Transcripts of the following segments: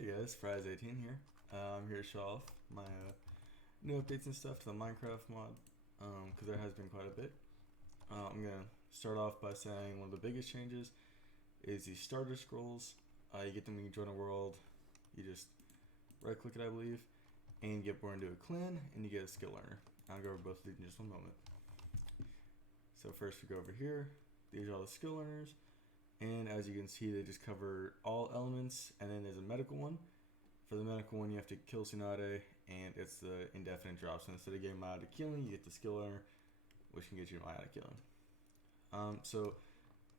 Hey guys, Fries18 here. I'm here to show off my new updates and stuff to the Minecraft mod, because there has been quite a bit. I'm gonna start off by saying one of the biggest changes is the starter scrolls. You get them when you join a world. You just right click it, I believe, and you get born into a clan, and you get a skill learner. I'll go over both of these in just one moment. So first we go over here. These are all the skill learners. And as you can see, they just cover all elements, and then there's a medical one. For the medical one, you have to kill Tsunade, and it's the indefinite drop. So instead of getting Myotic Killing, you get the skill learner, which can get you Myotic Killing. So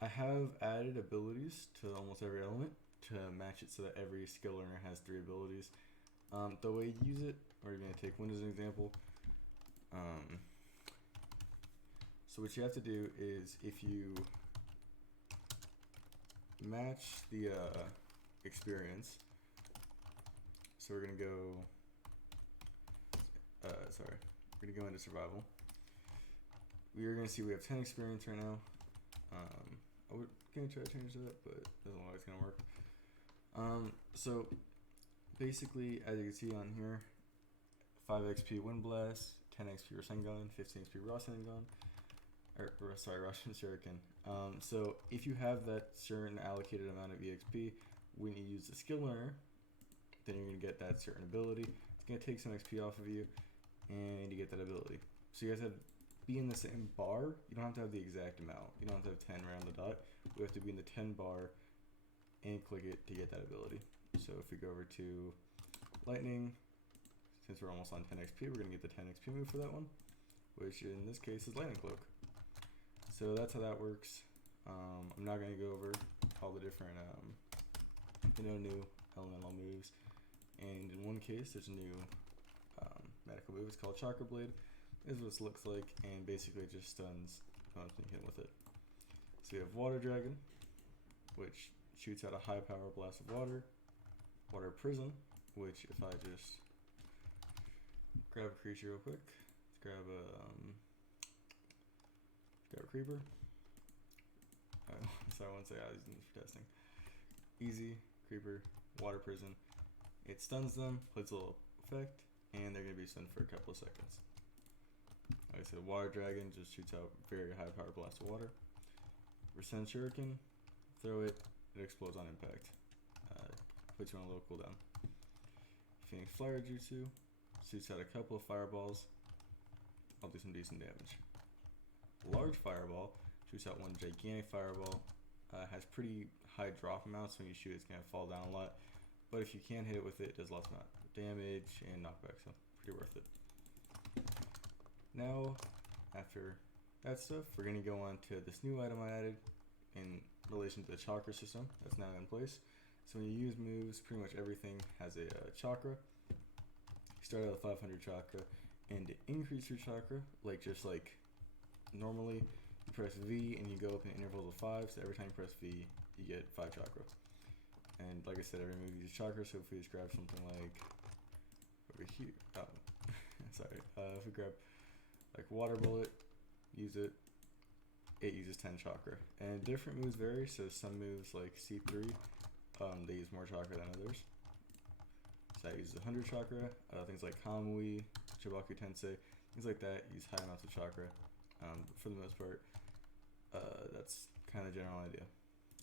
I have added abilities to almost every element to match it so that every skill learner has 3 abilities. The way you use it, or you're going to take wind as an example. So what you have to do is if you match the experience. So we're gonna go. We're gonna go into survival. We are gonna see we have 10 experience right now. I was gonna try to change that, but doesn't look like it's gonna work. So basically, as you can see on here, 5 XP Wind Blast, 10 XP Rasengan, 15 XP Rasengan. Russian Shuriken. So if you have that certain allocated amount of EXP, when you use the skill learner, then you're going to get that certain ability. It's going to take some XP off of you, and you get that ability. So you guys have to be in the same bar. You don't have to have the exact amount. You don't have to have 10 right on the dot. You have to be in the 10 bar and click it to get that ability. So if we go over to Lightning, since we're almost on 10 XP, we're going to get the 10 XP move for that one, which in this case is Lightning Cloak. So that's how that works. I'm not going to go over all the different, new elemental moves. And in one case, there's a new medical move. It's called Chakra Blade. This is what it looks like, and basically it just stuns once you hit with it. So you have Water Dragon, which shoots out a high power blast of water. Water Prison, which if I just grab a creature real quick, let's grab a creeper. Sorry, I won't say I was using this for testing. Easy, creeper, water prison. It stuns them, puts a little effect, and they're going to be stunned for a couple of seconds. Like I said, water dragon just shoots out very high power blast of water. Resend shuriken, throw it, it explodes on impact. Puts you on a low cooldown. Phoenix flyer jutsu, shoots out a couple of fireballs. I'll do some decent damage. Large fireball shoots out one gigantic fireball. Has pretty high drop amounts. When you shoot, it's gonna fall down a lot. But if you can hit it with it, it does lots of damage and knockback, so pretty worth it. Now, after that stuff, we're gonna go on to this new item I added in relation to the chakra system that's now in place. So when you use moves, pretty much everything has a chakra. You start out with 500 chakra, and to increase your chakra, just like normally, you press V and you go up in intervals of 5, so every time you press V, you get 5 chakra. And like I said, every move uses chakra, so if we just grab something like over here, sorry, if we grab like Water Bullet, use it, it uses 10 chakra. And different moves vary, so some moves like C3, they use more chakra than others. So that uses 100 chakra. Things like Kamui, Chibaku Tensei, things like that use high amounts of chakra. For the most part, that's kind of the general idea.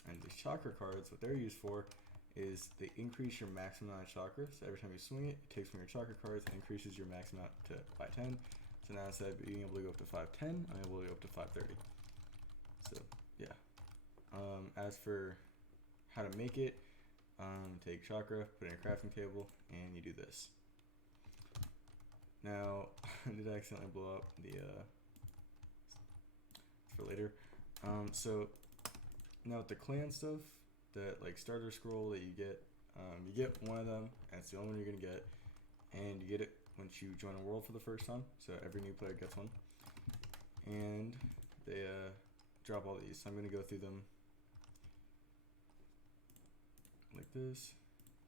And these chakra cards, what they're used for is they increase your maximum amount of chakra. So every time you swing it, it takes from your chakra cards and increases your max amount by 10. So now instead of being able to go up to 510, I'm able to go up to 530. So yeah. As for how to make it, take chakra, put it in a crafting table, and you do this. Now, I did accidentally blow up the for later. So now with the clan stuff, that like starter scroll that you get one of them, and it's the only one you're gonna get, and you get it once you join a world for the first time. So every new player gets one, and they drop all these. So I'm gonna go through them like this,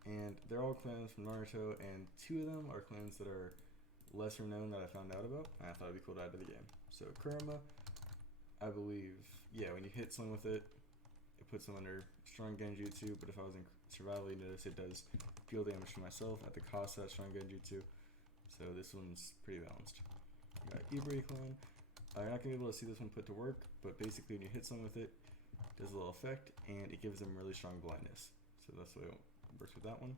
and they're all clans from Naruto, and 2 of them are clans that are lesser known that I found out about, and I thought it'd be cool to add to the game. So Kurama, I believe, yeah, when you hit someone with it, it puts them under strong genjutsu, but if I was survival, you notice it does deal damage to myself at the cost of that strong genjutsu. So this one's pretty balanced. We got Ibri clan. You're not going to be able to see this one put to work, but basically when you hit someone with it, it does a little effect, and it gives them really strong blindness. So that's the way it works with that one.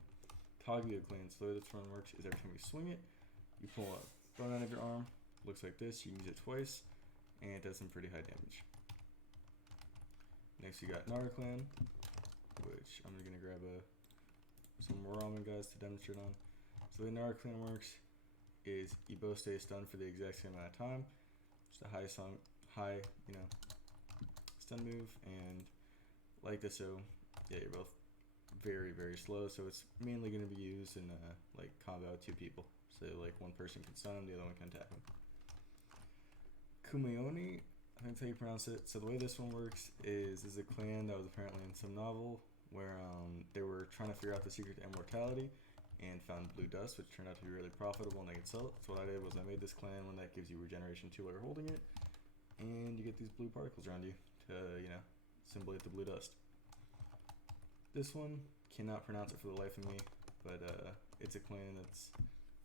Kaguya clan, so the way this one works is every time you swing it, you pull a bone out of your arm, looks like this, you can use it twice, and it does some pretty high damage. Next you got Naruto clan, which I'm going to grab some more ramen guys to demonstrate on. So the way Naruto clan works is you both stay stunned for the exact same amount of time. Just a high stun move, and like this, so yeah, you're both very, very slow, so it's mainly going to be used in like combo with 2 people. So like one person can stun him, the other one can attack him. Kumayoni, I think that's how you pronounce it. So the way this one works is a clan that was apparently in some novel where they were trying to figure out the secret to immortality and found blue dust, which turned out to be really profitable, and they could sell it. So what I did was I made this clan one that gives you regeneration 2 while you're holding it, and you get these blue particles around you to, symbolate the blue dust. This one, cannot pronounce it for the life of me, but it's a clan that's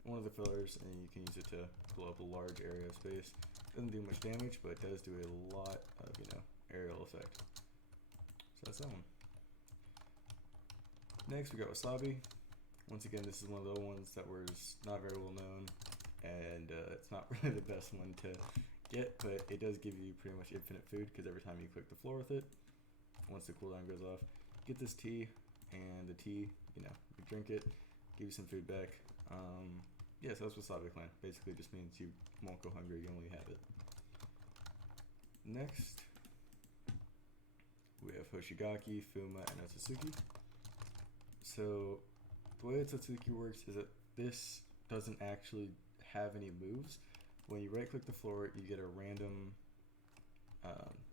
one of the fillers, and you can use it to blow up a large area of space. Doesn't do much damage, but it does do a lot of, aerial effect. So that's that one. Next, we got Wasabi. Once again, this is one of the ones that was not very well known, and it's not really the best one to get, but it does give you pretty much infinite food, because every time you click the floor with it, once the cooldown goes off, get this tea, and the tea, you drink it, give you some food back. Yeah, so that's Wasabi clan. Basically just means you won't go hungry, you only have it. Next, we have Hoshigaki, Fuma, and Otsutsuki. So the way Otsutsuki works is that this doesn't actually have any moves. When you right click the floor, you get a random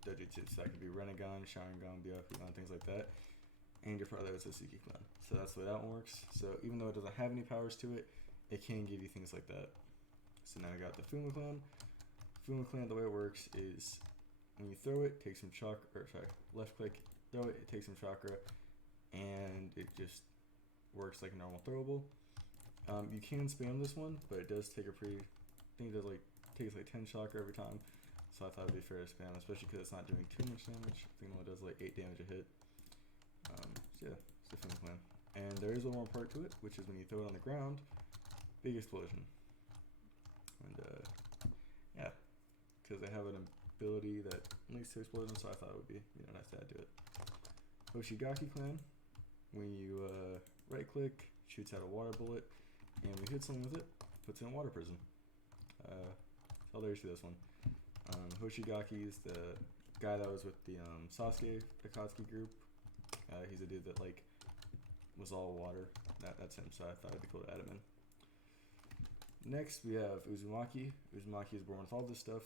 dojutsu. So that could be Renegon, Sharingan, Byakugan, things like that. And you're part of the Otsutsuki clan. So that's the way that one works. So even though it doesn't have any powers to it, it can give you things like that. So now I got the Fuma clan. Fuma clan, the way it works is when you throw it, take some chakra, left click, throw it, it takes some chakra, and it just works like a normal throwable. You can spam this one, but it does take I think it does takes like 10 chakra every time. So I thought it'd be fair to spam, especially because it's not doing too much damage. I think it only does like 8 damage a hit. So yeah, it's the Fuma clan. And there is one more part to it, which is when you throw it on the ground, big explosion. And yeah, because they have an ability that leads to explosions, so I thought it would be nice to add to it. Hoshigaki clan, when you right click, shoots out a water bullet, and we hit someone with it, puts it in a water prison. So there's this one. Hoshigaki is the guy that was with the Sasuke Akatsuki group. He's a dude that was all water. That's him, so I thought it'd be cool to add him in. Next, we have Uzumaki. Uzumaki is born with all this stuff.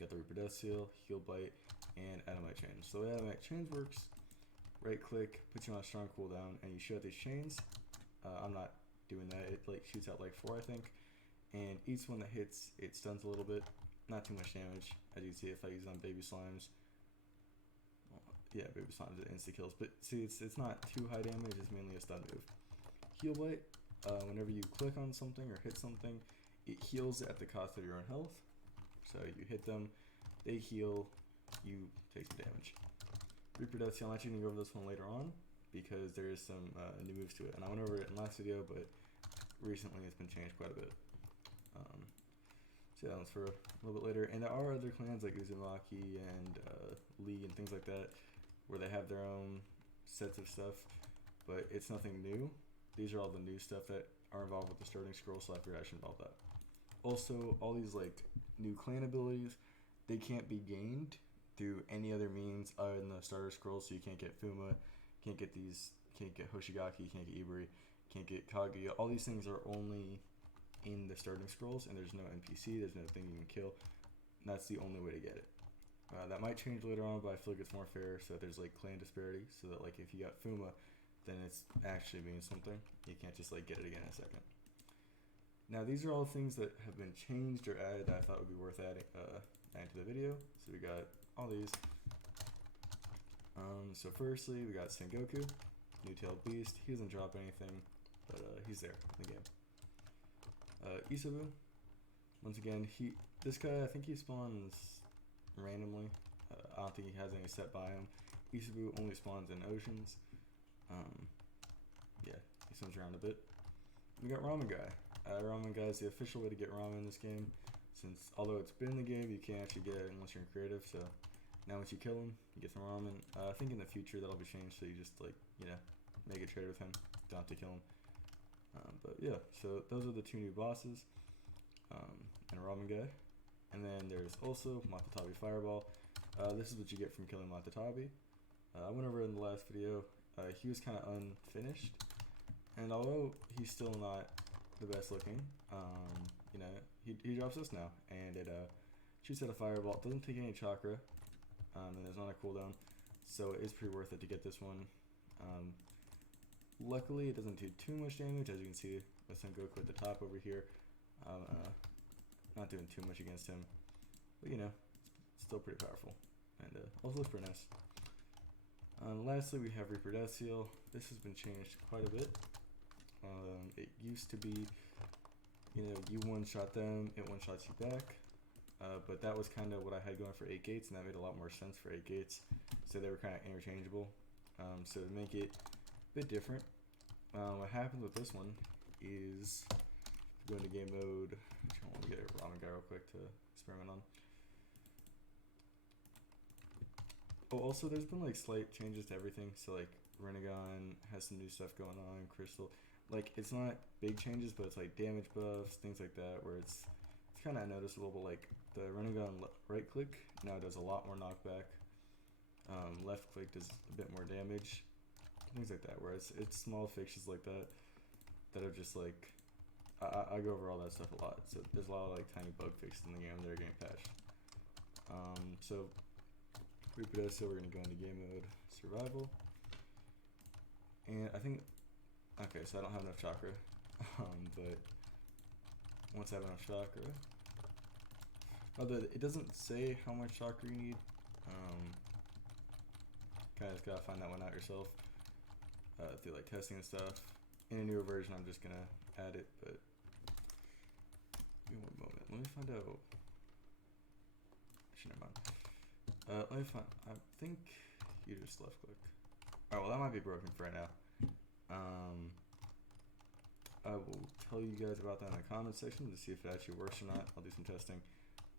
Got the Reaper Death Seal, Heal Bite, and Adamite Chains. So the way Adamite Chains works, right click, puts you on a strong cooldown, and you shoot out these chains. I'm not doing that. It shoots out 4, I think. And each one that hits, it stuns a little bit. Not too much damage, as you can see if I use it on baby slimes. Yeah, baby slimes it insta kills. But see, it's not too high damage. It's mainly a stun move. Heal Bite. Whenever you click on something or hit something, it heals at the cost of your own health. So you hit them, they heal, you take some damage. Reaper Death Seal, I'm actually going to go over this one later on, because there is some new moves to it. And I went over it in the last video, but recently it's been changed quite a bit. So yeah, that's for a little bit later. And there are other clans like Uzumaki and Lee and things like that, where they have their own sets of stuff, but it's nothing new. These are all the new stuff that are involved with the starting scroll, so I figured I should involve that. Also, all these new clan abilities, they can't be gained through any other means other than the starter scroll. So you can't get Fuma, can't get Hoshigaki, can't get Iburi, can't get Kaguya. All these things are only in the starting scrolls, and there's no NPC, there's no thing you can kill. And that's the only way to get it. That might change later on, but I feel like it's more fair, so that there's clan disparity, so that if you got Fuma, then it's actually means something. You can't just get it again in a second. Now these are all things that have been changed or added that I thought would be worth adding to the video. So we got all these. So firstly, we got Sengoku, New-tailed beast. He doesn't drop anything, but he's there in the game. Isabu, once again, this guy, I think he spawns randomly. I don't think he has any set biome. Isabu only spawns in oceans. Yeah, he swims around a bit. We got Ramen Guy. Ramen Guy is the official way to get ramen in this game, since although it's been in the game, you can't actually get it unless you're in creative. So now once you kill him, you get some ramen. I think in the future that'll be changed, so you just make a trade with him. Don't have to kill him. But yeah, so those are the two new bosses, and Ramen Guy. And then there's also Matatabi Fireball. This is what you get from killing Matatabi. I went over in the last video. He was kind of unfinished, and although he's still not the best looking, he drops this now, and it shoots at a fireball. It doesn't take any chakra, and there's not a cooldown, so it is pretty worth it to get this one. Luckily, it doesn't do too much damage, as you can see with Sengoku at the top over here. Not doing too much against him, but still pretty powerful, and also looks pretty nice. Lastly, we have Reproducio. This has been changed quite a bit. It used to be, you one-shot them, it one-shots you back. But that was kind of what I had going for 8 gates, and that made a lot more sense for 8 gates. So they were kind of interchangeable. So to make it a bit different, what happens with this one is, go into game mode. I want to get a Ramen Guy real quick to experiment on. Oh, also there's been slight changes to everything. So Renegon has some new stuff going on. Crystal, it's not big changes, but it's damage buffs, things like that, where it's kind of noticeable. But the Renegon right click now does a lot more knockback. Left click does a bit more damage, things like that. Where it's small fixes like that are just I go over all that stuff a lot. So there's a lot of tiny bug fixes in the game that are getting patched. So Reproducio, we're gonna go into game mode survival, and I think so I don't have enough chakra, but once I have enough chakra, although it doesn't say how much chakra you need, kind of just gotta find that one out yourself through testing and stuff. In a newer version, I'm just gonna add it, but give me one moment. Let me find out. Actually, never mind. Let me find. I think you just left click. Alright, well that might be broken for right now. I will tell you guys about that in the comment section to see if it actually works or not. I'll do some testing,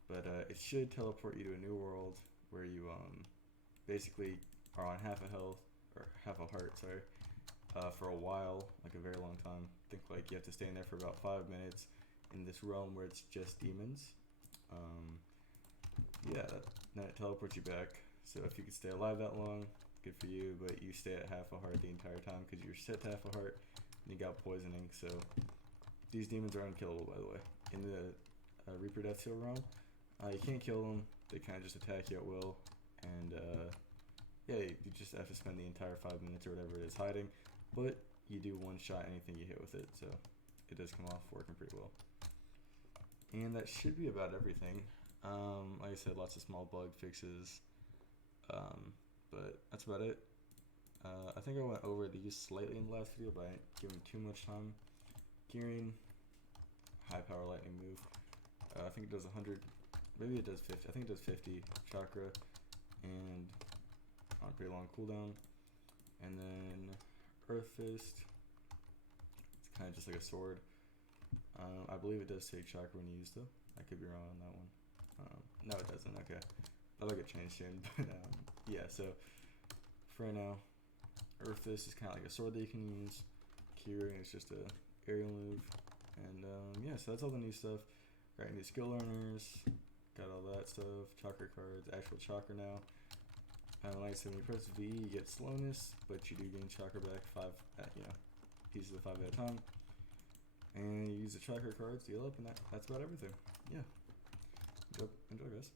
but it should teleport you to a new world where you basically are on half a health or half a heart, sorry, for a while, a very long time. I think you have to stay in there for about 5 minutes in this realm where it's just demons. Yeah, then it teleports you back. So if you could stay alive that long, good for you, but you stay at half a heart the entire time because you're set to half a heart and you got poisoning. So these demons are unkillable, by the way. In the Reproducio realm, you can't kill them. They kind of just attack you at will, and yeah, you just have to spend the entire 5 minutes or whatever it is hiding, but you do one-shot anything you hit with it, so it does come off working pretty well. And that should be about everything. Like I said, lots of small bug fixes, but that's about it. I think I went over these slightly in the last video, but I didn't give them too much time. Gearing, high power lightning move. I think it does 100, maybe it does 50. I think it does 50 chakra, and on a pretty long cooldown. And then Earth Fist, it's kind of just like a sword. I believe it does take chakra when you use it. I could be wrong on that one. No, it doesn't. Okay, that'll get changed soon. But yeah, so for right now, Earth Fist is kind of like a sword that you can use. Curing is just a aerial move, and yeah, so that's all the new stuff. Got new skill learners, got all that stuff. Chakra cards, actual chakra now. Like I said, when you press V, you get slowness, but you do gain chakra back pieces of 5 at a time. And you use the chakra cards to heal up, and that's about everything. Yeah. Enjoy guys.